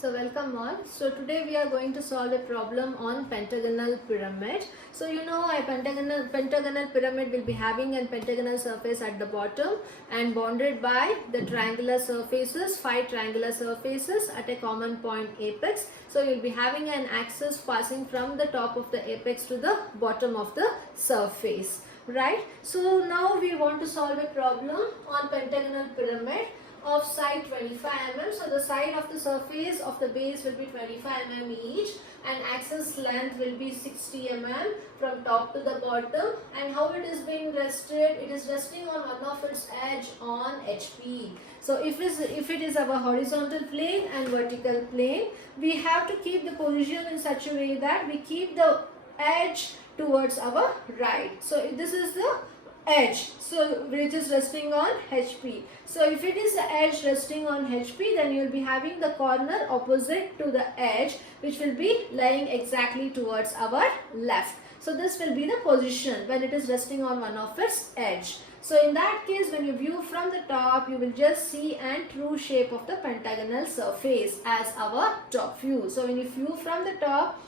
So welcome all. So today we are going to solve a problem on pentagonal pyramid. So you know a pentagonal pyramid will be having a pentagonal surface at the bottom and bounded by the triangular surfaces, 5 triangular surfaces at a common point apex. So you will be having an axis passing from the top of the apex to the bottom of the surface. Right. So now we want to solve a problem on pentagonal pyramid of side 25 mm. So the side of the surface of the base will be 25 mm each and axis length will be 60 mm from top to the bottom. And how it is being rested? It is resting on one of its edge on HP. So if it is our horizontal plane and vertical plane, we have to keep the position in such a way that we keep the edge towards our right. So this is the edge, so which is resting on HP. So if it is the edge resting on HP, then you will be having the corner opposite to the edge, which will be lying exactly towards our left. So this will be the position when it is resting on one of its edge. So in that case, when you view from the top, you will just see an true shape of the pentagonal surface as our top view. So when you view from the top,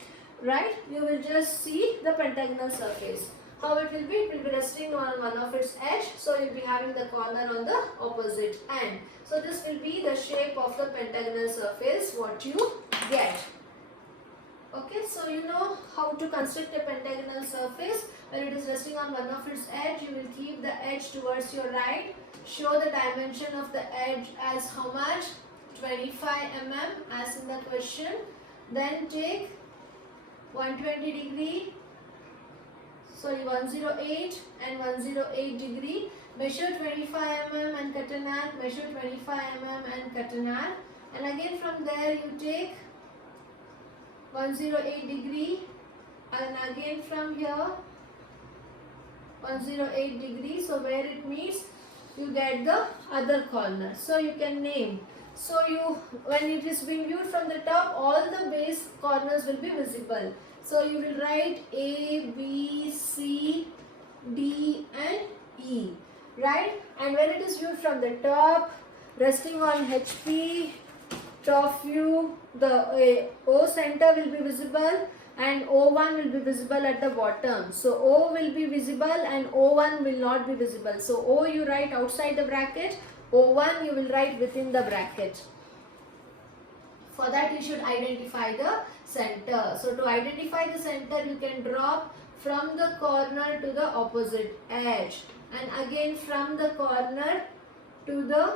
right, you will just see the pentagonal surface. How it will be resting on one of its edge, so you will be having the corner on the opposite end. So this will be the shape of the pentagonal surface what you get. Okay, so you know how to construct a pentagonal surface. When it is resting on one of its edge, you will keep the edge towards your right. Show the dimension of the edge as how much? 25 mm as in the question. Then take 120 degree. 108 and 108 degree. Measure 25 mm and cut an arc. Measure 25 mm and cut an arc. And again from there you take 108 degree. And again from here 108 degree. So where it meets, you get the other corner. So you can name. So when it is being viewed from the top, all the base corners will be visible. So you will write A, B, C, D and E, right? And when it is viewed from the top, resting on HP, top view, the O center will be visible and O1 will be visible at the bottom. So O will be visible and O1 will not be visible. So O you write outside the bracket, O1 you will write within the bracket. For that you should identify the center. So to identify the center, you can drop from the corner to the opposite edge and again from the corner to the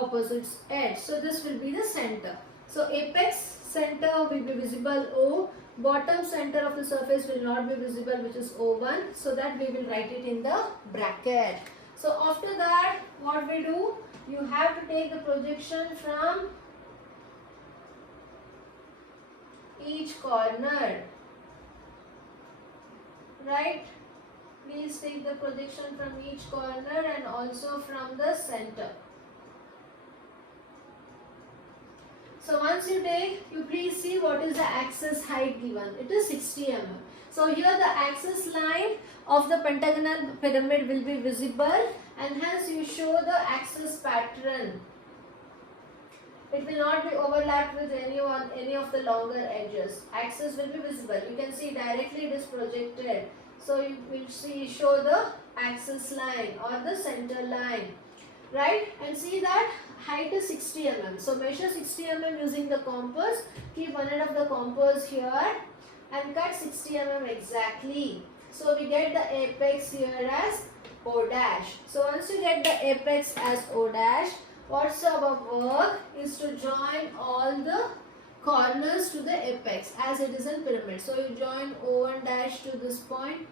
opposite edge. So this will be the center. So apex center will be visible O, bottom center of the surface will not be visible, which is O1, so that we will write it in the bracket. So after that, what we do? You have to take the projection from each corner, right? Please take the projection from each corner and also from the center. So once you take, you please see what is the axis height given. It is 60 mm. So here the axis line of the pentagonal pyramid will be visible and hence you show the axis pattern. It will not be overlapped with any of the longer edges. Axis will be visible. You can see directly it is projected. So you will show the axis line or the center line. Right, and see that height is 60 mm. So measure 60 mm using the compass. Keep one end of the compass here and cut 60 mm exactly. So we get the apex here as O dash. So once you get the apex as O dash, what's our work is to join all the corners to the apex as it is in pyramid. So you join O1 dash to this point.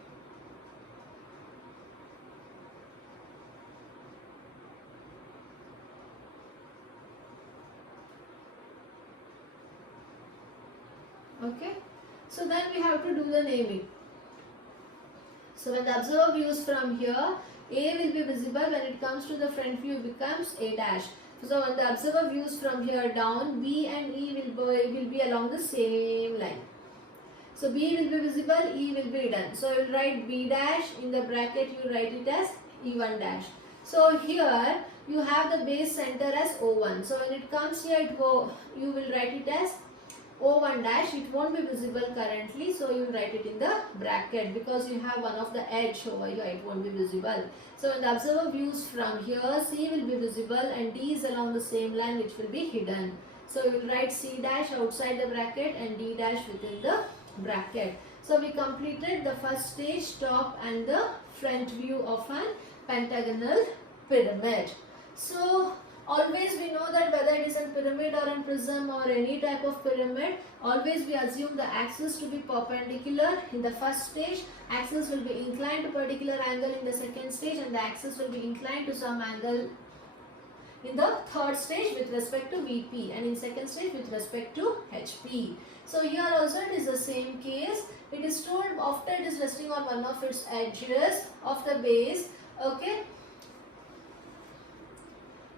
Okay, so then we have to do the naming. So when the observer views from here, A will be visible. When it comes to the front view, becomes A dash. So when the observer views from here down, B and E will be along the same line. So B will be visible, E will be hidden. So you will write B dash in the bracket. You write it as E1 dash. So here you have the base center as O1. So when it comes here, you will write it as O1 dash. It won't be visible currently, so you will write it in the bracket because you have one of the edge over here, it won't be visible. So when the observer views from here, C will be visible and D is along the same line which will be hidden. So you will write C dash outside the bracket and D dash within the bracket. So we completed the first stage, top and the front view of an pentagonal pyramid. So always we know that whether it is a pyramid or a prism or any type of pyramid, always we assume the axis to be perpendicular in the first stage, axis will be inclined to particular angle in the second stage, and the axis will be inclined to some angle in the third stage with respect to VP, and in second stage with respect to HP. So here also it is the same case. It is told after it is resting on one of its edges of the base, okay,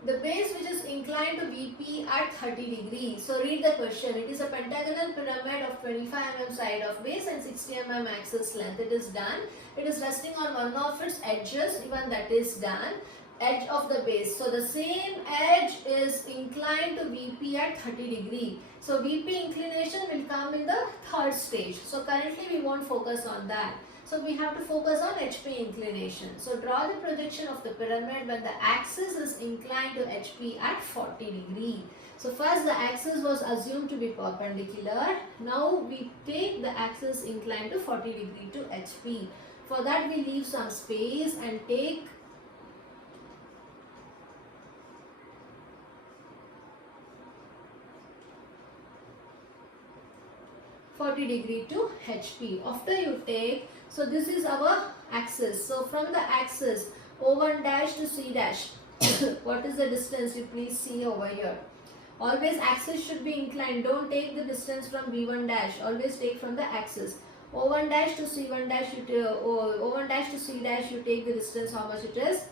the base which is inclined to VP at 30 degrees. So read the question. It is a pentagonal pyramid of 25 mm side of base and 60 mm axis length. It is done. It is resting on one of its edges, even that is done. Edge of the base. So the same edge is inclined to VP at 30 degree. So VP inclination will come in the third stage. So currently we won't focus on that. So we have to focus on HP inclination. So draw the projection of the pyramid when the axis is inclined to HP at 40 degree. So first the axis was assumed to be perpendicular. Now we take the axis inclined to 40 degree to HP. For that we leave some space and take degree to HP. After you take, so this is our axis. So from the axis O1 dash to C dash, what is the distance? You please see over here. Always axis should be inclined. Don't take the distance from B1 dash. Always take from the axis. O1 dash to C1 dash, O1 dash to C dash, you take the distance how much it is.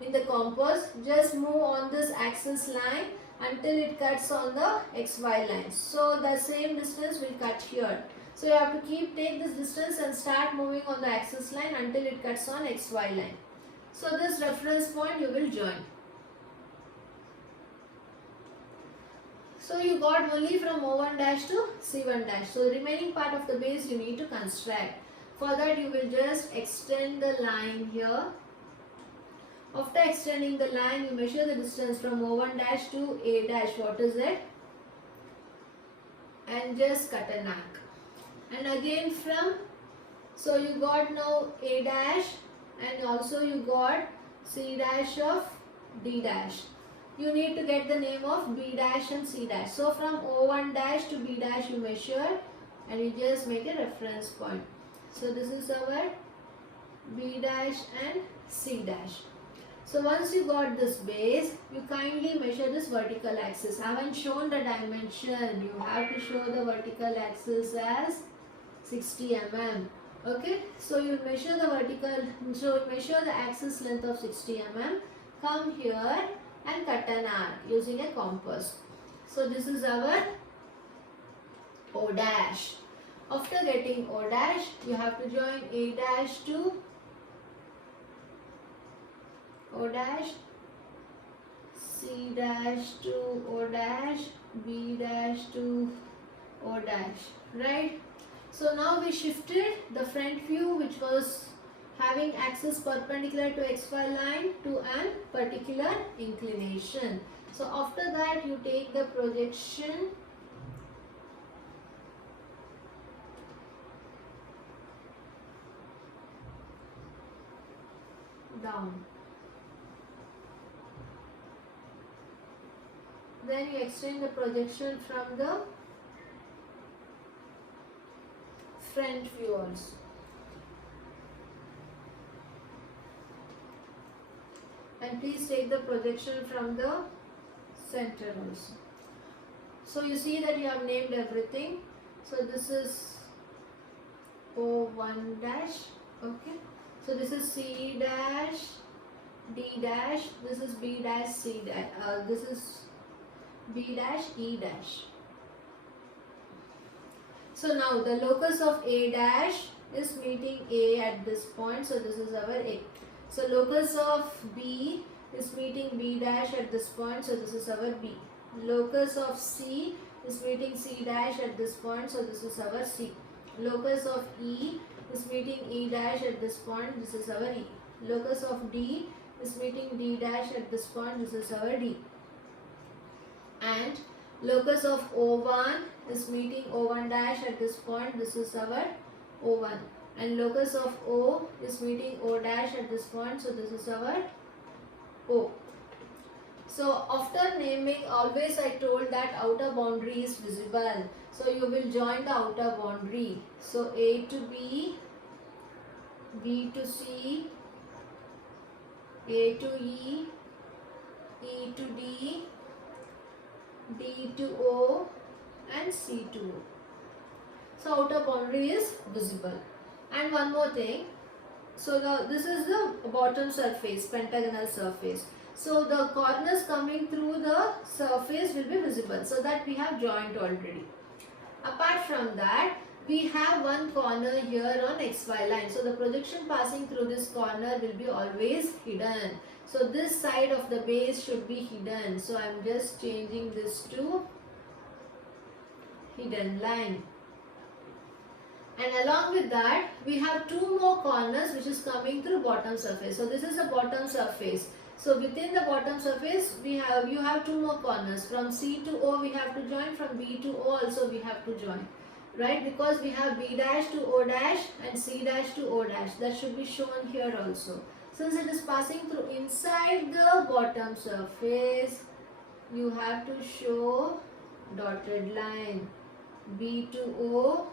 In the compass, just move on this axis line until it cuts on the XY line. So the same distance will cut here. So you have to take this distance and start moving on the axis line until it cuts on XY line. So this reference point you will join. So you got only from O1 dash to C1 dash. So the remaining part of the base you need to construct. For that you will just extend the line here. After extending the line, you measure the distance from O1 dash to A dash. What is it? And just cut an arc. And again from, so you got now A dash and also you got C dash of D dash. You need to get the name of B dash and C dash. So from O1 dash to B dash you measure and you just make a reference point. So this is our B dash and C dash. So once you got this base, you kindly measure this vertical axis. I haven't shown the dimension. You have to show the vertical axis as 60 mm. Okay, so you measure the the axis length of 60 mm. Come here and cut an arc using a compass. So this is our O dash. After getting O dash, you have to join A dash to O dash, C dash to O dash, B dash to O dash, right? So now we shifted the front view which was having axis perpendicular to XY line to an particular inclination. So after that you take the projection down. Then you extend the projection from the front view also. And please take the projection from the center also. So you see that you have named everything. So this is O1 dash, okay. So this is C dash, D dash, this is B dash, C dash, this is B dash, E dash. So now the locus of A dash is meeting A at this point. So this is our A. So locus of B is meeting B dash at this point, so this is our B. Locus of C is meeting C dash at this point, so this is our C. Locus of E is meeting E dash at this point, this is our E. Locus of D is meeting D dash at this point, this is our D. And locus of O1 is meeting O1 dash at this point, this is our O1. And locus of O is meeting O dash at this point, so this is our O. So after naming, always I told that outer boundary is visible. So you will join the outer boundary. So A to B, B to C, A to E, E to D, D to O and C to O. So outer boundary is visible. And one more thing, so this is the bottom surface, pentagonal surface. So the corners coming through the surface will be visible, so that we have joined already. Apart from that, we have one corner here on XY line. So the projection passing through this corner will be always hidden. So this side of the base should be hidden. So I am just changing this to hidden line. And along with that, we have two more corners which is coming through bottom surface. So this is the bottom surface. So within the bottom surface, you have two more corners. From C to O we have to join. From B to O also we have to join. Right? Because we have B dash to O dash and C dash to O dash. That should be shown here also. Since it is passing through inside the bottom surface, you have to show dotted line. B to O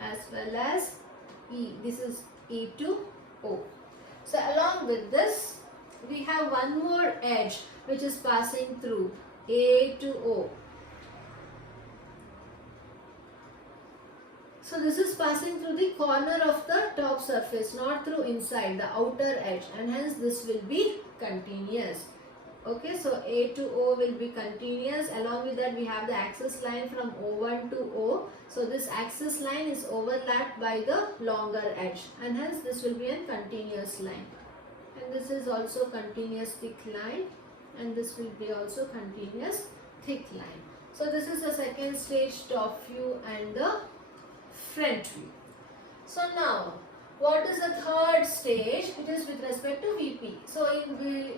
as well as E. This is E to O. So along with this, we have one more edge which is passing through A to O. So this is passing through the corner of the top surface, not through inside, the outer edge, and hence this will be continuous. Okay, so A to O will be continuous. Along with that, we have the axis line from O1 to O. So this axis line is overlapped by the longer edge, and hence this will be a continuous line. And this is also continuous thick line, and this will be also continuous thick line. So this is the second stage top view and the front view. So now, what is the third stage? It is with respect to VP. So in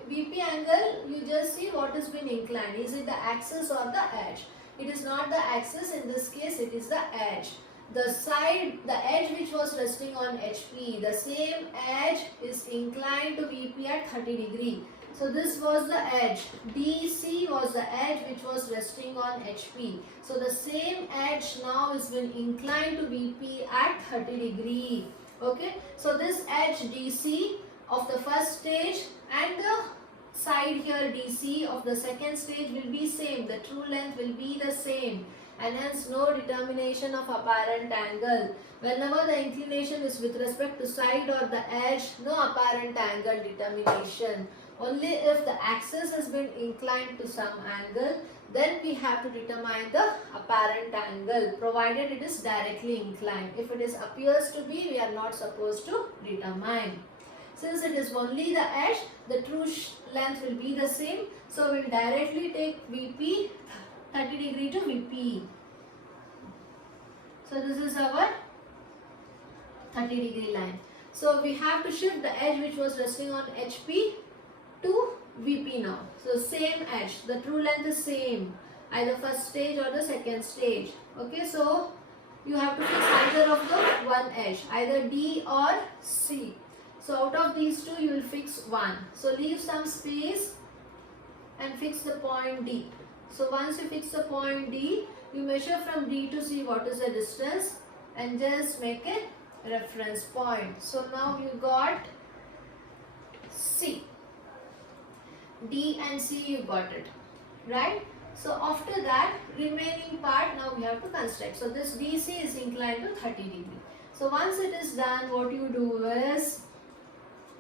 VP angle, you just see what has been inclined. Is it the axis or the edge? It is not the axis. In this case, it is the edge. The side, the edge which was resting on HP, the same edge is inclined to VP at 30 degree. So this was the edge. DC was the edge which was resting on HP. So the same edge now is been inclined to VP at 30 degree. Okay, so this edge DC of the first stage and the side here DC of the second stage will be same. The true length will be the same, and hence no determination of apparent angle. Whenever the inclination is with respect to side or the edge, no apparent angle determination. Only if the axis has been inclined to some angle, then we have to determine the apparent angle, provided it is directly inclined. If it is appears to be, we are not supposed to determine. Since it is only the edge, the true length will be the same. So we will directly take VP 30 degree to VP. So this is our 30 degree line. So we have to shift the edge which was resting on HP to VP now. So same edge, the true length is same, either first stage or the second stage. Okay, so you have to fix either of the one edge, either D or C. So out of these two, you will fix one. So leave some space and fix the point D. So once you fix the point D, you measure from D to C what is the distance and just make a reference point. So now you got C. D and C you got it, right? So after that, remaining part now we have to construct. So this DC is inclined to 30 degree. So once it is done, what you do is,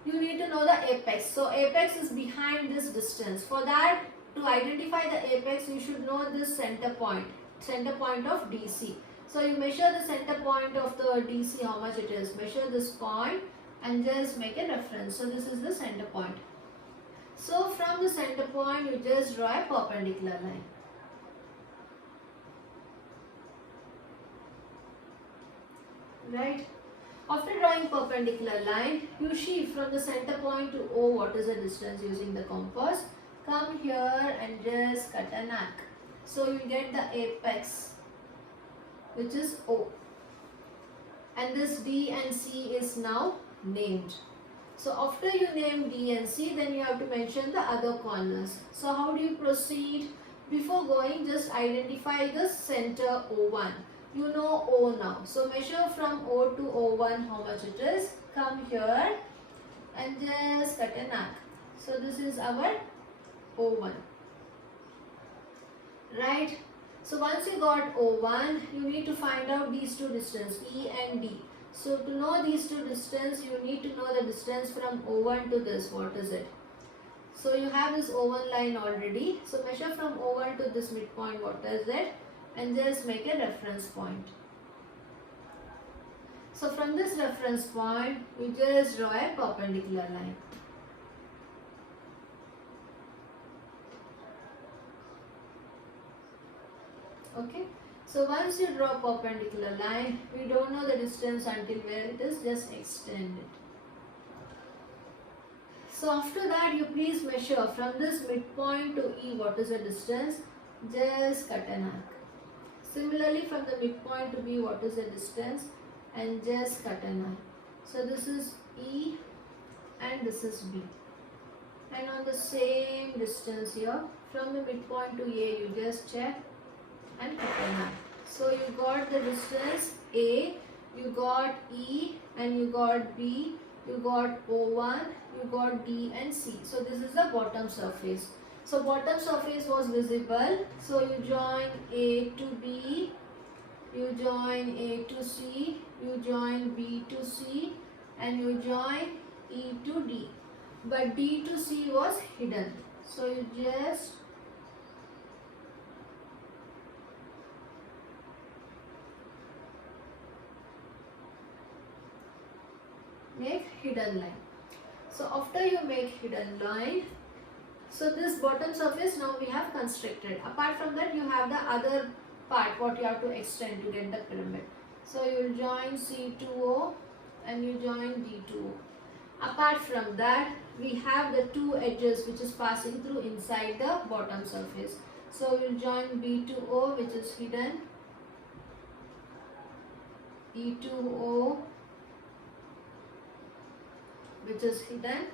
you need to know the apex. So apex is behind this distance. For that, to identify the apex, you should know this center point of DC. So you measure the center point of the DC, how much it is. Measure this point and just make a reference. So this is the center point. So from the center point you just draw a perpendicular line. Right? After drawing perpendicular line, you see from the center point to O what is the distance using the compass. Come here and just cut an arc. So you get the apex, which is O. And this D and C is now named. So after you name D and C, then you have to mention the other corners. So how do you proceed? Before going, just identify the center O1. You know O now. So measure from O to O1 how much it is. Come here and just cut an arc. So this is our O1. Right? So once you got O1, you need to find out these two distances, E and D. So to know these two distances, you need to know the distance from O1 to this. What is it? So you have this O1 line already. So measure from O1 to this midpoint. What is it? And just make a reference point. So from this reference point, you just draw a perpendicular line. Okay. So once you draw perpendicular line, we don't know the distance until where it is, just extend it. So after that, you please measure from this midpoint to E what is the distance, just cut an arc. Similarly from the midpoint to B what is the distance and just cut an arc. So this is E and this is B. And on the same distance here, from the midpoint to A you just check and cut an arc. So you got the distance A, you got E and you got B, you got O1, you got D and C. So this is the bottom surface. So bottom surface was visible. So you join A to B, you join A to C, you join B to C and you join E to D. But D to C was hidden. So you just make hidden line. So after you make hidden line, so this bottom surface now we have constructed. Apart from that, you have the other part what you have to extend to get the pyramid. So you will join C to O and you join D to O. Apart from that, we have the two edges which is passing through inside the bottom surface. So you will join B to O which is hidden, E to O which is hidden.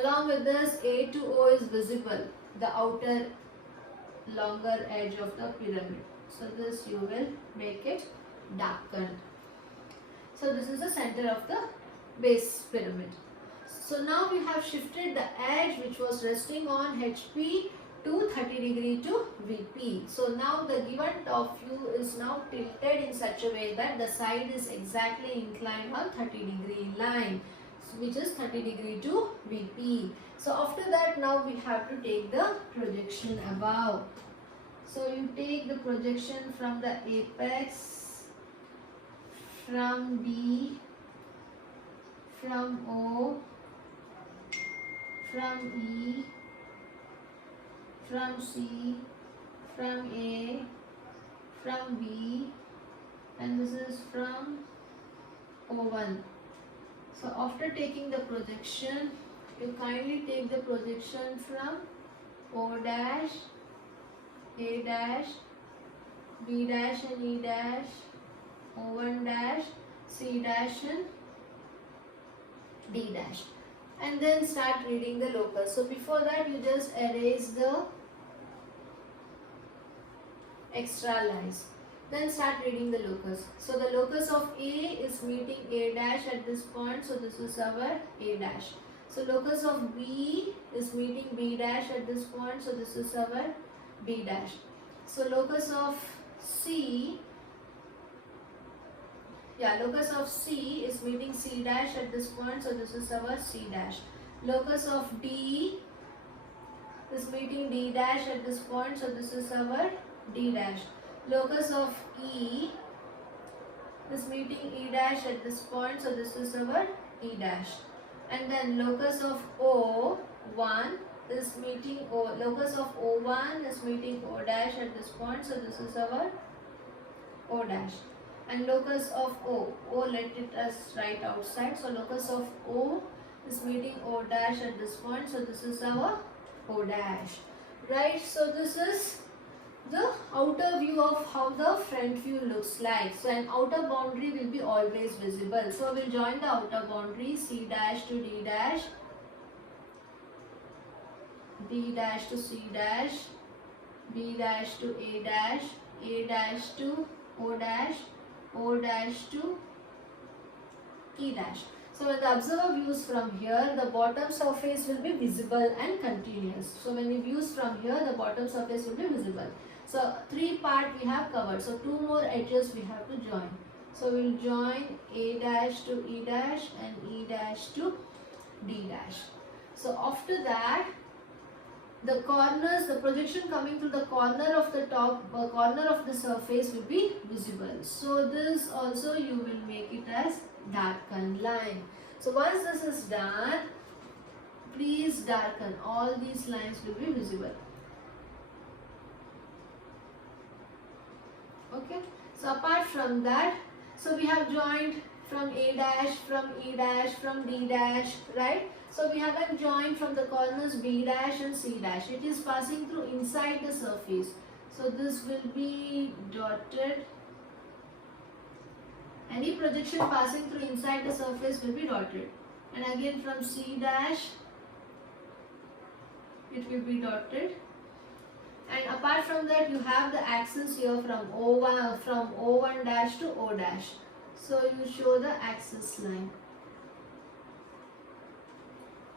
Along with this, A to O is visible, the outer longer edge of the pyramid. So this you will make it darkened. So this is the center of the base pyramid. So now we have shifted the edge which was resting on HP to 30 degree to VP. So now the given top view is now tilted in such a way that the side is exactly inclined on 30 degree line, which is 30 degree to VP. So after that, now we have to take the projection above. So you take the projection from the apex, from D, from O, from E, from C, from A, from B, and this is from O1. So after taking the projection, you kindly take the projection from O dash, A dash, B dash and E dash, O1 dash, C dash and D dash. And then start reading the locus. So before that, you just erase the extra lines. Then start reading the locus. So the locus of A is meeting A dash at this point. So this is our A dash. So locus of B is meeting B dash at this point. So this is our B dash. So locus of C, locus of C is meeting C dash at this point. So this is our C dash. Locus of D is meeting D dash at this point. So this is our D dash. Locus of E is meeting E dash at this point. So this is our E dash. And then locus of O1 is meeting O, locus of O1 is meeting O dash at this point, so this is our O dash. And locus of O let it as right outside, so locus of O is meeting O dash at this point, so this is our O dash, right? So this is the outer view of how the front view looks like. So an outer boundary will be always visible. So we'll join the outer boundary, C dash to D dash, D dash to C dash, B dash to A dash to O dash, O dash to E dash. So when the observer views from here, the bottom surface will be visible and continuous. So when we views from here, the bottom surface will be visible. So 3 part we have covered. So 2 more edges we have to join. So we will join A dash to E dash and E dash to D dash. So after that, the corners, the projection coming through the corner of the top, corner of the surface will be visible. So this also you will make it as darkened line. So once this is done, please darken. All these lines will be visible. Okay. So apart from that, so we have joined from A dash, from E dash, from D dash, right? So we haven't joined from the corners B dash and C dash. It is passing through inside the surface. So this will be dotted. Any projection passing through inside the surface will be dotted. And again from C dash, it will be dotted. And apart from that, you have the axis here from O1 dash to O dash. So you show the axis line.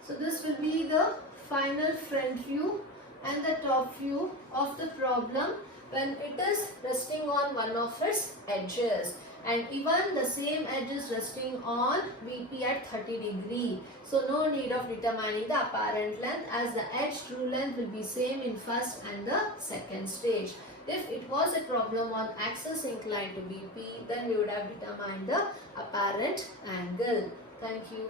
So this will be the final front view and the top view of the problem when it is resting on one of its edges. And even the same edge is resting on VP at 30 degree. So no need of determining the apparent length, as the edge true length will be same in first and the second stage. If it was a problem on axis inclined to VP, then we would have determined the apparent angle. Thank you.